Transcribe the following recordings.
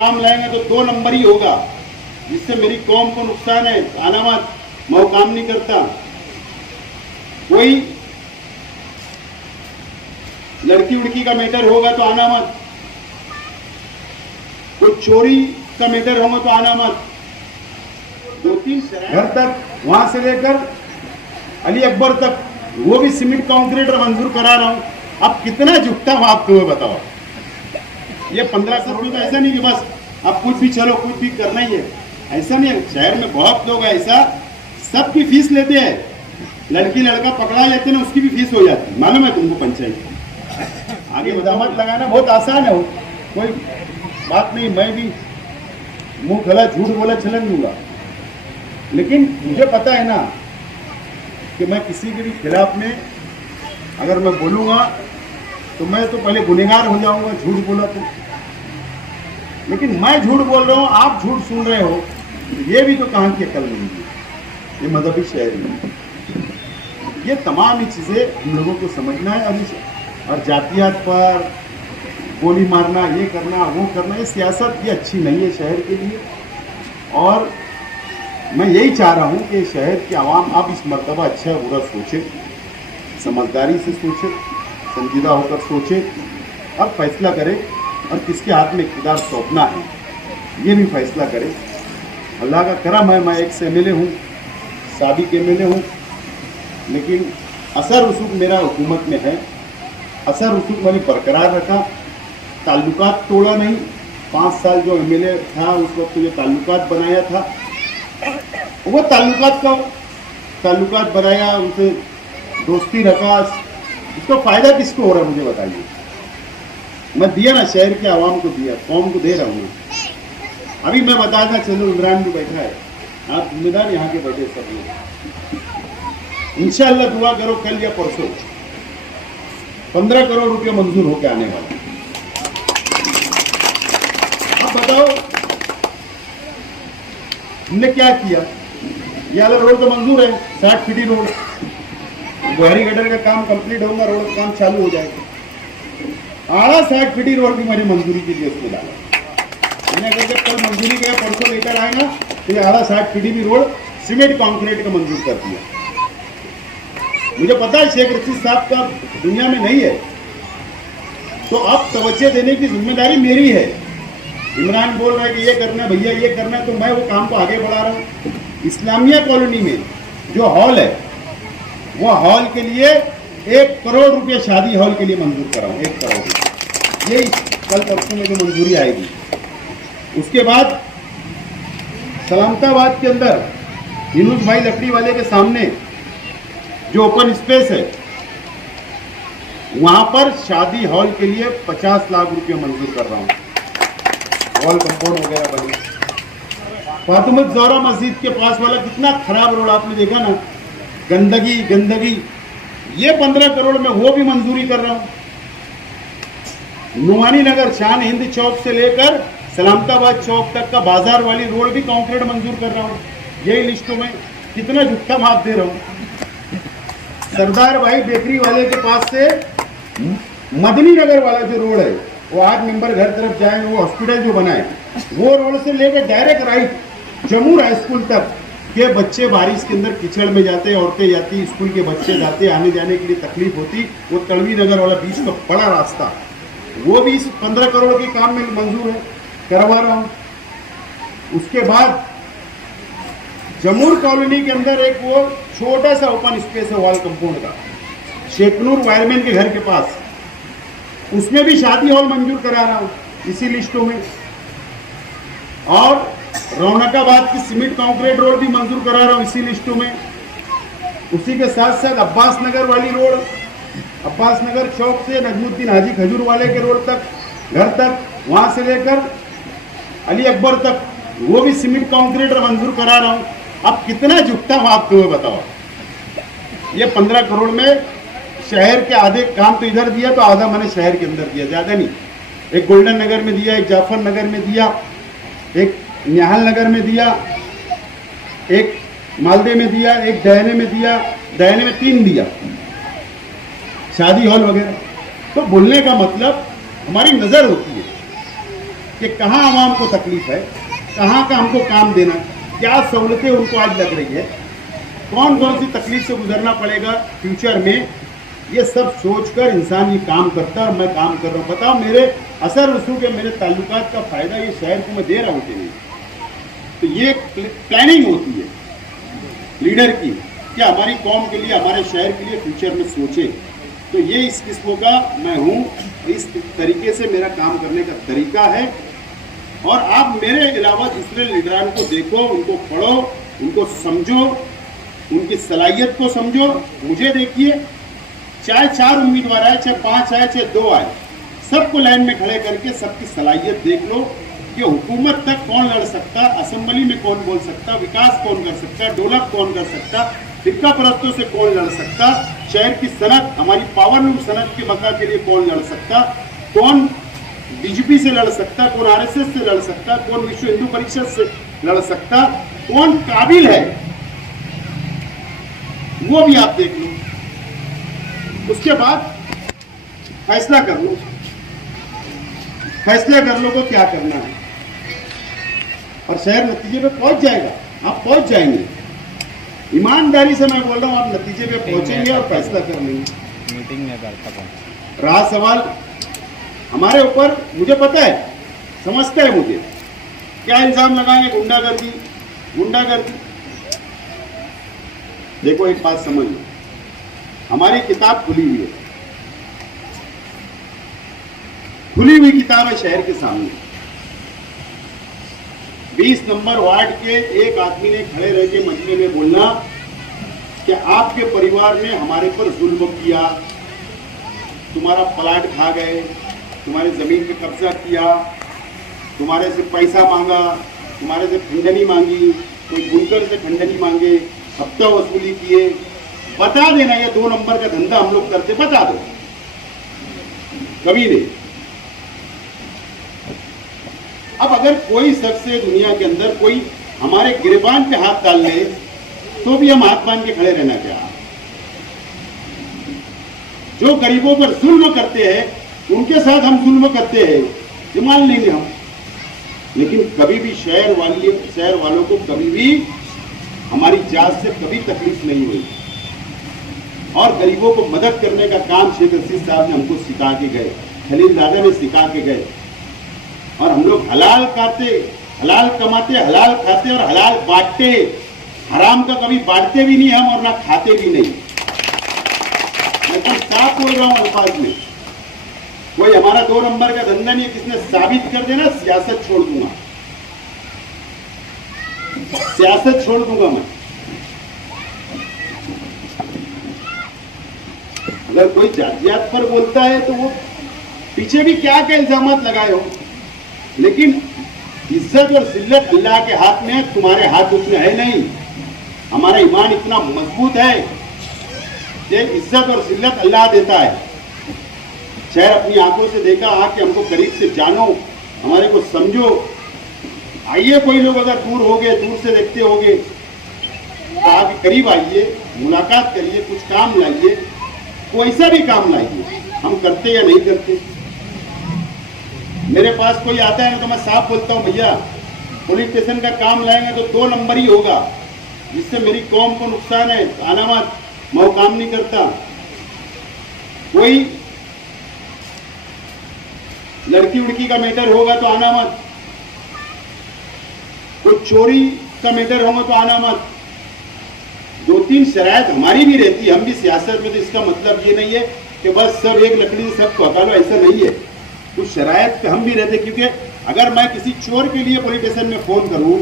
काम लाएंगे तो 2 नंबर ही होगा, जिससे मेरी कौम को नुकसान है। आना मत, मैं वो काम नहीं करता। कोई लड़की उड़की का मैटर होगा तो आना मत, कोई चोरी का मैटर होगा तो आना मत। 2-3 घर तक, वहां से लेकर अली अकबर तक, वो भी सीमेंट कंक्रीट मंजूर करा रहा हूं। अब कितना झुकता हूं आप तुम्हें बताओ। ये 15 करोड़ में ऐसा नहीं कि बस अब कुछ भी चलो कुछ भी करना ही है, ऐसा नहीं है। शहर में बहुत लोग ऐसा सबकी फीस लेते हैं, लड़की लड़का पकड़ा जाते ना उसकी भी फीस हो जाती है, मालूम है तुमको। पंचायत आगे मदामत लगाना बहुत आसान है, कोई बात नहीं। मैं भी मुंह खला झूठ बोला चलन दूंगा, लेकिन मुझे पता है ना कि मैं किसी के भी खिलाफ में अगर मैं बोलूँगा तो मैं तो पहले गुनहगार हो जाऊंगा, झूठ बोला तो। लेकिन मैं झूठ बोल रहा हूँ, आप झूठ सुन रहे हो, ये भी तो कहाँ की अकल नहीं है। ये मजहबी शहर में ये तमाम ही चीज़ें हम लोगों को समझना है। और जातियात पर गोली मारना, ये करना वो करना, ये सियासत ये अच्छी नहीं है शहर के लिए। और मैं यही चाह रहा हूँ कि शहर की आवाम अब इस मर्तबा अच्छा बुरा सोचे, समझदारी से सोचे, संजीदा होकर सोचे और फैसला करे, और किसके हाथ में इक़्तिदार सौंपना है ये भी फैसला करे। अल्लाह का करम है, मैं एक से MLA हूँ, साबिक़ MLA हूँ, लेकिन असर रसूख मेरा हुकूमत में है। असर रसूख मैंने बरकरार रखा, ताल्लुकात तोड़ा नहीं। 5 साल जो MLA था उस वक्त ये ताल्लुकात बनाया था, वो ताल्लुकात बनाया, उनसे दोस्ती रखा। इसका फ़ायदा किसको हो रहा है मुझे बताइए। मैं दिया ना, शहर के आवाम को दिया, कौम को दे रहा हूँ। अभी मैं बताता चलो, इमरान भी बैठा है, आप जिम्मेदार यहाँ के बैठे सब लोग। इंशाअल्लाह दुआ करो कल या परसों 15 करोड़ रुपये मंजूर होकर आने वाला। अब बताओ हमने क्या किया। ये वाला रोड तो मंजूर है, 60 फीटी रोड, बुहारी गटर का काम कंप्लीट होगा, रोड का काम चालू हो जाएगा। आड़ा 60 फीटी रोड की मेरी मंजूरी के लिए उसको डाला। मैंने अगर जब कल मंजूरी किया, परसों लेकर आएगा तो ये आड़ा 60 फीटी भी रोड सीमेंट कंक्रीट का मंजूर कर दिया। मुझे पता है शेख रशीद साहब का दुनिया में नहीं है, तो अब तवज्जो देने की जिम्मेदारी मेरी है। इमरान बोल रहा है कि ये करना है भैया, ये करना है, तो मैं वो काम को आगे बढ़ा रहा हूँ। इस्लामिया कॉलोनी में जो हॉल है, वो हॉल के लिए 1 करोड़ रुपये शादी हॉल के लिए मंजूर कराऊँ। 1 करोड़ रुपये, ये कल परसों में जो मंजूरी आएगी। उसके बाद सलामताबाद के अंदर हिनूज भाई लकड़ी वाले के सामने जो ओपन स्पेस है, वहां पर शादी हॉल के लिए 50 लाख रुपये मंजूर कर रहा हूँ। हॉल कंपाउंड वगैरह बने। फातिमा ज़हरा मस्जिद के पास वाला कितना खराब रोड आपने देखा ना, गंदगी। ये 15 करोड़ में वो भी मंजूरी कर रहा हूँ। नुमानी नगर शान हिंद चौक से लेकर सलामताबाद चौक तक का बाजार वाली रोड भी कंक्रीट मंजूर कर रहा हूँ। यही लिस्टों में कितना झुकता माप दे रहा हूँ। सरदार भाई बेकरी वाले के पास से मदनी नगर वाला जो रोड है, वो 8 नंबर घर तरफ जाए, वो हॉस्पिटल जो बना है, वो रोड से लेकर डायरेक्ट राइट जमूर हाई स्कूल तक के बच्चे बारिश के अंदर कीचड़ में जाते, औरतें जाती, स्कूल के बच्चे जाते, आने जाने के लिए तकलीफ होती। वो तड़वी नगर वाला बीच का बड़ा रास्ता, वो भी इस 15 करोड़ के काम में मंजूर है, करवा रहा हूँ। उसके बाद जमूर कॉलोनी के अंदर एक वो छोटा सा ओपन स्पेस है वॉल कंपाउंड का, शेखनूर वायरमैन के घर के पास, उसमें भी शादी हॉल मंजूर करा रहा हूँ इसी लिस्टों में। और रौनकाबाद की सीमेंट कंक्रीट रोड भी मंजूर करा रहा हूँ इसी लिस्टों में। उसी के साथ साथ अब्बास नगर वाली रोड, अब्बास नगर चौक से नजमुद्दीन हाजी खजूर वाले के रोड तक, घर तक, वहाँ से लेकर अली अकबर तक, वो भी सीमेंट कंक्रीट मंजूर करा रहा हूँ। अब कितना झुकता हूँ आप तुम्हें बताओ। ये 15 करोड़ में शहर के आधे काम तो इधर दिया, तो आधा मैंने शहर के अंदर दिया, ज़्यादा नहीं। एक गोल्डन नगर में दिया, एक जाफर नगर में दिया, एक निहाल नगर में दिया, एक मालदे में दिया, एक डैने में दिया, डैने में 3 दिया शादी हॉल वगैरह। तो बोलने का मतलब हमारी नज़र होती है। कि कहाँ आवाम को तकलीफ है, कहाँ का हमको काम देना, क्या सहूलतें उनको आज लग रही है, कौन कौन सी तकलीफ से गुजरना पड़ेगा फ्यूचर में, ये सब सोचकर इंसान ये काम करता है। और मैं काम कर रहा हूँ। बताओ मेरे असर रसूख के मेरे ताल्लुकात का फ़ायदा ये शहर को मैं दे रहा हूँ कि नहीं? तो ये प्लानिंग होती है लीडर की कि हमारी कौम के लिए, हमारे शहर के लिए फ्यूचर में सोचे। तो ये इस किस्म का मैं हूँ, इस तरीके से मेरा काम करने का तरीका है। और आप मेरे अलावा दूसरे लीडरान को देखो, उनको पढ़ो, उनको समझो, उनकी सलाहियत को समझो। मुझे देखिए, चाहे 4 उम्मीदवार आए, चाहे 5 आए, चाहे 2 आए, सबको लाइन में खड़े करके सबकी सलाहियत देख लो कि हुकूमत तक कौन लड़ सकता, असेंबली में कौन बोल सकता, विकास कौन कर सकता, डेवलप कौन कर सकता, फिरका परस्तों से कौन लड़ सकता, शहर की सनत, हमारी पावरलूम सनत के बका के लिए कौन लड़ सकता, कौन बीजेपी से लड़ सकता, कौन आरएसएस से लड़ सकता, कौन विश्व हिंदू परिषद से लड़ सकता, कौन काबिल है, वो भी आप देख लो। उसके बाद फैसला कर लो, फैसला कर लो को क्या करना है, और शहर नतीजे पे पहुंच जाएगा। आप पहुंच जाएंगे, ईमानदारी से मैं बोल रहा हूं, आप नतीजे पे पहुंचेंगे और फैसला कर लेंगे। मीटिंग में करता हूं। रहा सवाल हमारे ऊपर, मुझे पता है, समझता है मुझे, क्या इल्जाम लगाएंगे, गुंडागर्दी गुंडागर्दी। देखो एक बात समझ लो, हमारी किताब खुली हुई है, खुली हुई किताब है शहर के सामने। 20 नंबर वार्ड के एक आदमी ने खड़े रह के मजमे में बोलना कि आपके परिवार ने हमारे पर जुल्म किया, तुम्हारा प्लाट खा गए, तुम्हारी जमीन पे कब्जा किया, तुम्हारे से पैसा मांगा, तुम्हारे से खंडनी मांगी, कोई बुनकर से खंडनी मांगे, हफ्ता वसूली किए। बता देना ये 2 नंबर का धंधा हम लोग करते, बता दो, कभी नहीं। अब अगर कोई शख्स दुनिया के अंदर कोई हमारे गिरबान पे हाथ डाल ले तो भी हम हाथ बांध के खड़े रहना क्या? जो गरीबों पर जुल्म करते हैं उनके साथ हम जुल्म करते हैं, ये मान लेंगे हम। लेकिन कभी भी शहर वालों को कभी भी हमारी जात से कभी तकलीफ नहीं हुई। और गरीबों को मदद करने का काम शेख रशीद साहब ने हमको सिखा के गए, खलील दादा ने सिखा के गए। और हम लोग हलाल खाते, हलाल कमाते, हलाल खाते और हलाल बांटते। हराम का कभी बांटते भी नहीं हम और ना खाते भी नहीं। मैं तो साफ बोल रहा हूं अल्फाज में, कोई हमारा 2 नंबर का धंधा नहीं है, किसने साबित कर देना सियासत छोड़ दूंगा, सियासत छोड़ दूंगा मैं। अगर कोई जातियात पर बोलता है तो वो पीछे भी क्या क्या इल्जामात लगाए हो, लेकिन इज्जत और जिल्लत अल्लाह के हाथ में है, तुम्हारे हाथ उसमें है नहीं। हमारा ईमान इतना मजबूत है कि इज्जत और जिल्लत अल्लाह देता है। शहर अपनी आंखों से देखा, आके हमको करीब से जानो, हमारे को समझो। आइए, कोई लोग अगर दूर हो गए, दूर से देखते होंगे तो आके करीब आइए, मुलाकात करिए, कुछ काम लाइए, कोई सा भी काम लाइए। हम करते या नहीं करते? मेरे पास कोई आता है ना तो मैं साफ बोलता हूँ, भैया पुलिस स्टेशन का काम लाएंगे तो 2 नंबर ही होगा, जिससे मेरी कौम को नुकसान है, आना मत, मैं वो काम नहीं करता। कोई लड़की उड़की का मैटर होगा तो आना मत, कोई चोरी का मैटर होगा तो आना मत। 2-3 शरायत हमारी भी रहती है, हम भी सियासत में, तो इसका मतलब ये नहीं है कि बस सब एक लकड़ी से सबको हटा लो, ऐसा नहीं है। कुछ शरायत पे हम भी रहते, क्योंकि अगर मैं किसी चोर के लिए पुलिस स्टेशन में फोन करूं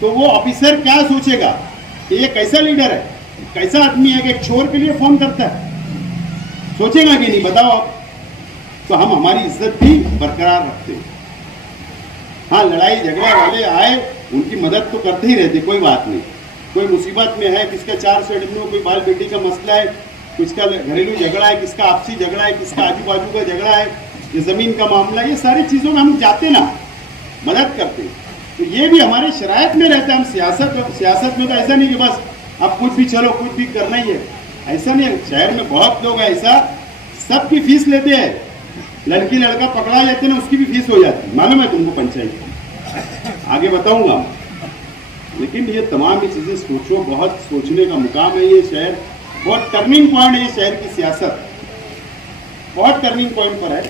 तो वो ऑफिसर क्या सोचेगा कि ये कैसा लीडर है, कैसा आदमी है कि एक चोर के लिए फोन करता है, सोचेगा कि नहीं? बताओ आप। तो हम हमारी इज्जत भी बरकरार रखते हैं। हाँ, लड़ाई झगड़ा वाले आए उनकी मदद तो करते ही रहते, कोई बात नहीं। कोई मुसीबत में है, किसका 4 साइड में कोई बाल बेटी का मसला है, किसका घरेलू झगड़ा है, किसका आपसी झगड़ा है, किसका आजू बाजू का झगड़ा है, ये जमीन का मामला, ये सारी चीजों में हम जाते ना, मदद करते। तो ये भी हमारे शरायत में रहता है। हम सियासत में तो ऐसा नहीं कि बस आप कुछ भी चलो, कुछ भी करना ही है, ऐसा नहीं है। शहर में बहुत लोग ऐसा सबकी फीस लेते हैं, लड़की लड़का पकड़ा जाते ना, उसकी भी फीस हो जाती, मालूम है तुमको पंचायत की, आगे बताऊंगा। लेकिन ये तमाम ही चीजें सोचो, बहुत सोचने का मुकाम है। ये शहर बहुत टर्निंग पॉइंट है, ये शहर की सियासत बहुत टर्निंग पॉइंट पर है।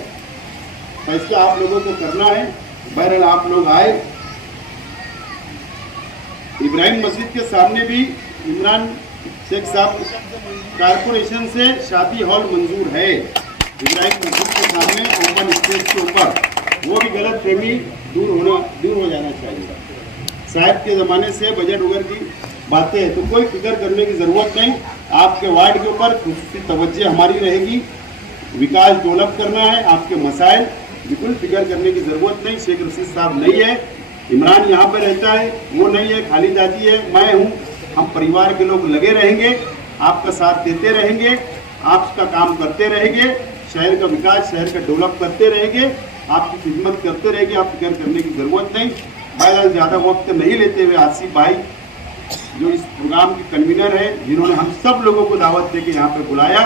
फैसला आप लोगों को करना है। बहरहाल आप लोग आए। इब्राहिम मस्जिद के सामने भी इमरान शेख साहब कारपोरेशन से शादी हॉल मंजूर है। इब्राहिम मस्जिद के सामने ओपन स्पेस के ऊपर, वो भी गलत फहमी दूर हो जाना चाहिए। साहब के ज़माने से बजट वगैरह की बातें हैं, तो कोई फिक्र करने की ज़रूरत नहीं। आपके वार्ड के ऊपर खुसूसी तवज्जो हमारी रहेगी। विकास डेवलप करना है, आपके मसाइल, बिल्कुल फिक्र करने की ज़रूरत नहीं। शेख रशीद साहब नहीं है, इमरान यहाँ पर रहता है, वो नहीं है, खाली दादी है, मैं हूँ। हम परिवार के लोग लगे रहेंगे, आपका साथ देते रहेंगे, आपका काम करते रहेंगे, शहर का विकास, शहर का डेवलप करते रहेंगे, आपकी खिदमत करते रहेंगे। आप फिक्र करने की ज़रूरत नहीं। बहरहाल ज़्यादा वक्त नहीं लेते हुए आसिफ भाई जो इस प्रोग्राम के कन्वीनर है, जिन्होंने हम सब लोगों को दावत देके यहाँ पे बुलाया,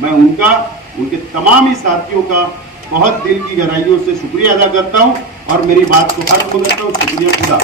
मैं उनका, उनके तमाम ही साथियों का बहुत दिल की गहराइयों से शुक्रिया अदा करता हूँ और मेरी बात को खत्म करता हूँ। शुक्रिया खुदा।